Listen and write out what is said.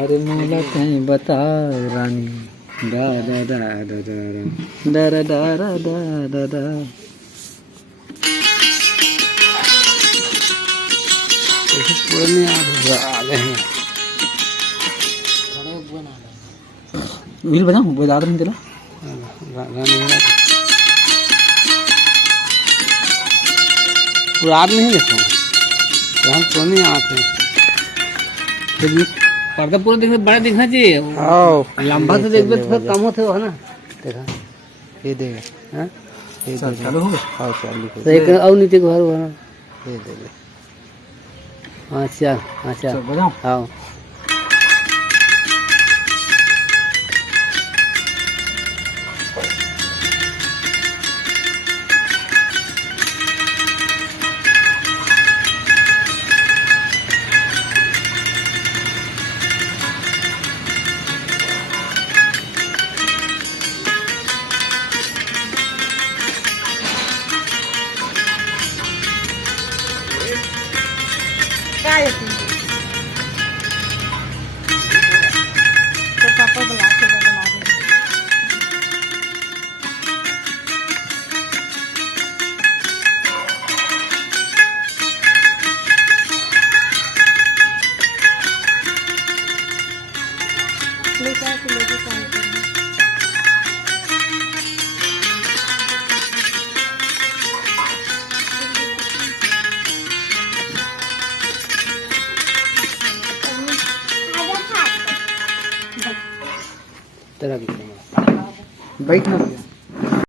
अरे मोला कहीं बता रानी दा दा दा दा दा दा दा दा दा दा दा। पुराने आ रहे हैं वील बजाऊं बजा रहे हैं तेरा रात नहीं देखो हम पुराने आते हैं पर्दा पूरा देखने बड़ा दिखना चाहिए लंबा से देख थोड़ा कम होते हो है ना देखा ये देख हाँ ये चालू हो गया हाँ चालू हो एक और नीचे घर हुआ ना ये देख अच्छा अच्छा बजाओ हाँ काय तो पापा बुला के बना दे लेके काम करना तेरा भी बैठना